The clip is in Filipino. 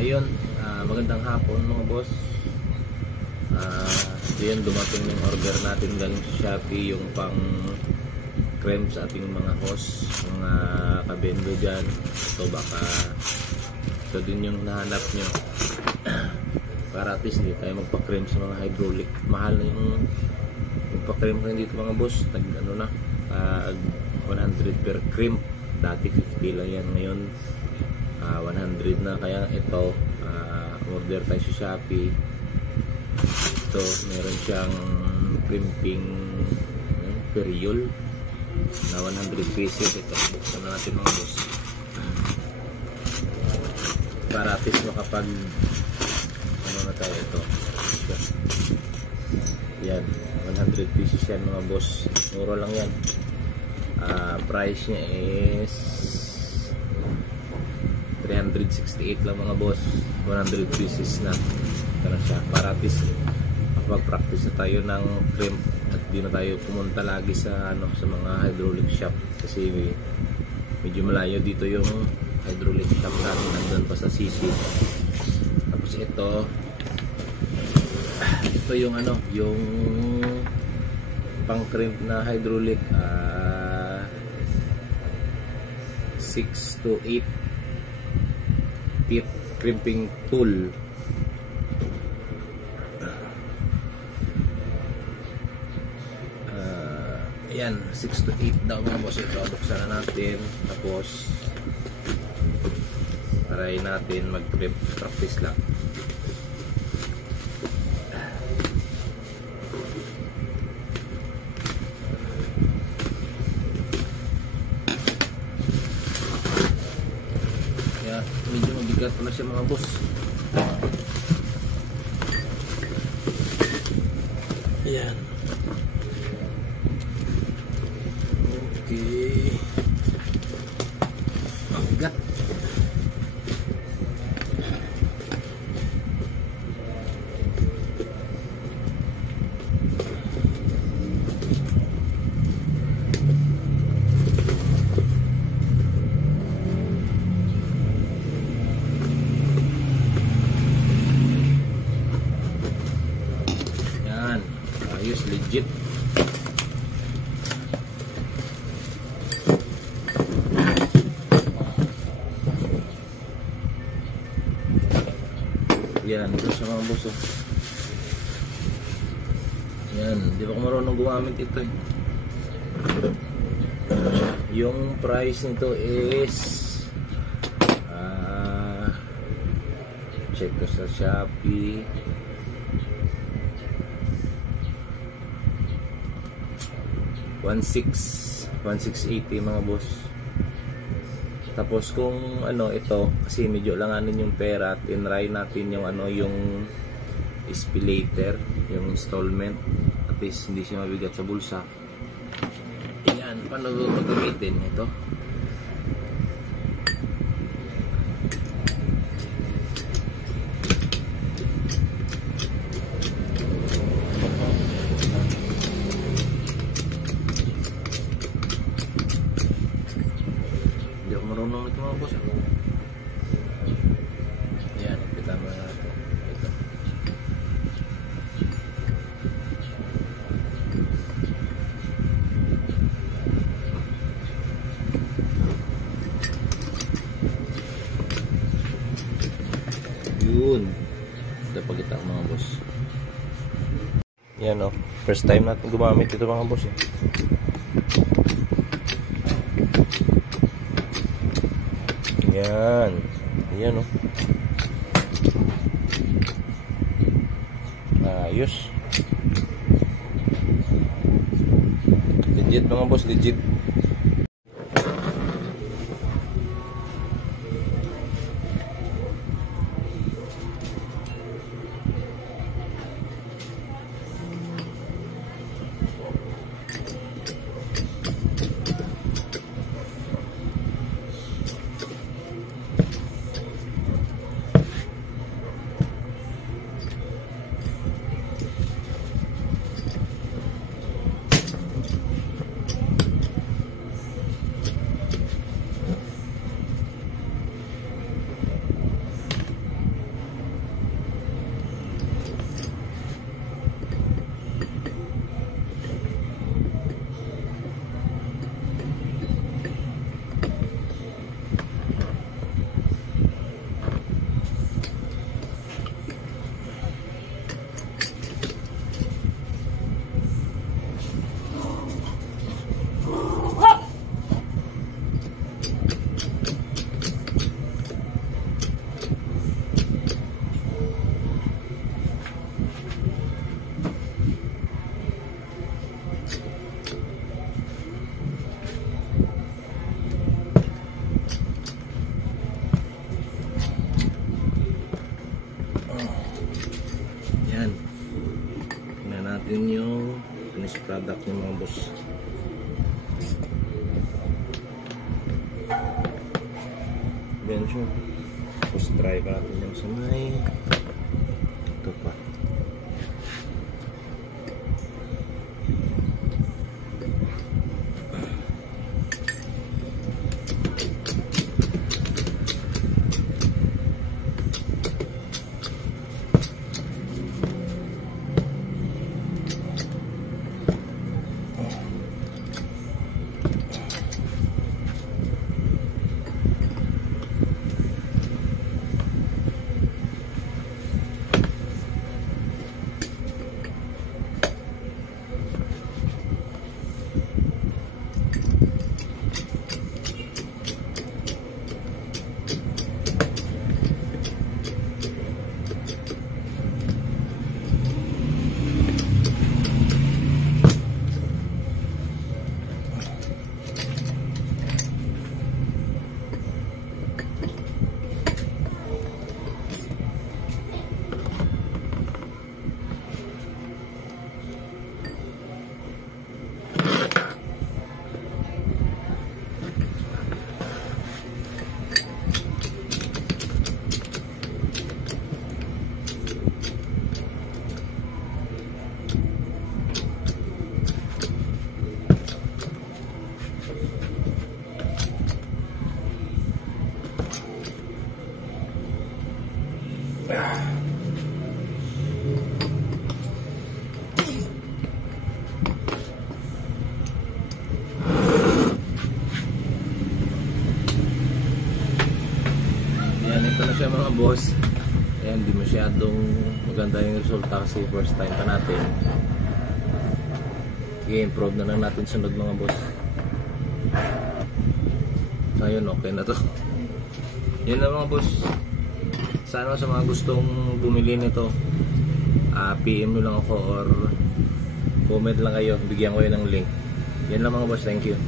Ayun, magandang hapon mga boss. Ayun, dumating yung order natin galing sa Shopee, yung pang cream sa ating mga host, mga kabendo dyan. Ito baka ito din yung nahanap nyo para at least hindi tayo magpa-cream sa mga hydraulic. Mahal na yung magpa-cream ko dito mga boss. Tag ano na, 100 per cream. Dati 50 lang yan, ngayon 100 na. Kaya ito, order tayo sa Shopee. Ito, meron siyang crimping periol na 100 pieces. Ito, buksan na natin mga boss para at least makapag ano na tayo. Ito yan, 100 pieces yan mga boss. Mura lang yan. Price nya is 368 lang mga boss. 100 pieces na. Ito na siya, para at least makapag-practice na tayo ng crimp at di na tayo pumunta lagi sa ano, sa mga hydraulic shop kasi medyo malayo dito yung hydraulic shop natin, nandun pa sa CC. Tapos ito yung ano, yung pang crimp na hydraulic, 6 to 8 feet crimping tool. Ayan, 6 to 8 daw mga boss. Ito, buksan na natin. Tapos try natin mag-crimp, practice lang. Kaya medyo mabigat pala siya mga boss. Ayan. Okay. Mabigat. Yan. Ayos, legit. Yan, ito sa mga boss. Yan, di ba ko marunong gumamit ito eh. Yung price nito is check ko sa Shopee. $1680 mga boss. Tapos kung ano ito, kasi medyo langanin yung pera, tinry natin yung ano, yung spillator, yung installment, at least hindi siya mabigat sa bulsa. Ayan, paano ito gamitin ito? Marunong ito mga boss. Ayan, kita mo na ito. Yun, ito pagkita ko mga boss. Yan o, first time natin gumamit ito mga boss eh. Yan. Yan o. Ayos. Legit mga boss, legit. product niya mga boss. Yan siya. Tapos try pa natin yung sa may ito pa. Yan, ito na siya mga boss. Ayan, di masyadong maganda yung resulta kasi first time pa natin. I-improve na lang natin sunod mga boss. So yun, okay na to. Yan na mga boss. Sana sa mga gustong bumili nito, PM nyo lang ako or comment lang kayo, bigyan ko yun ng link. Yan lang mga boss, thank you.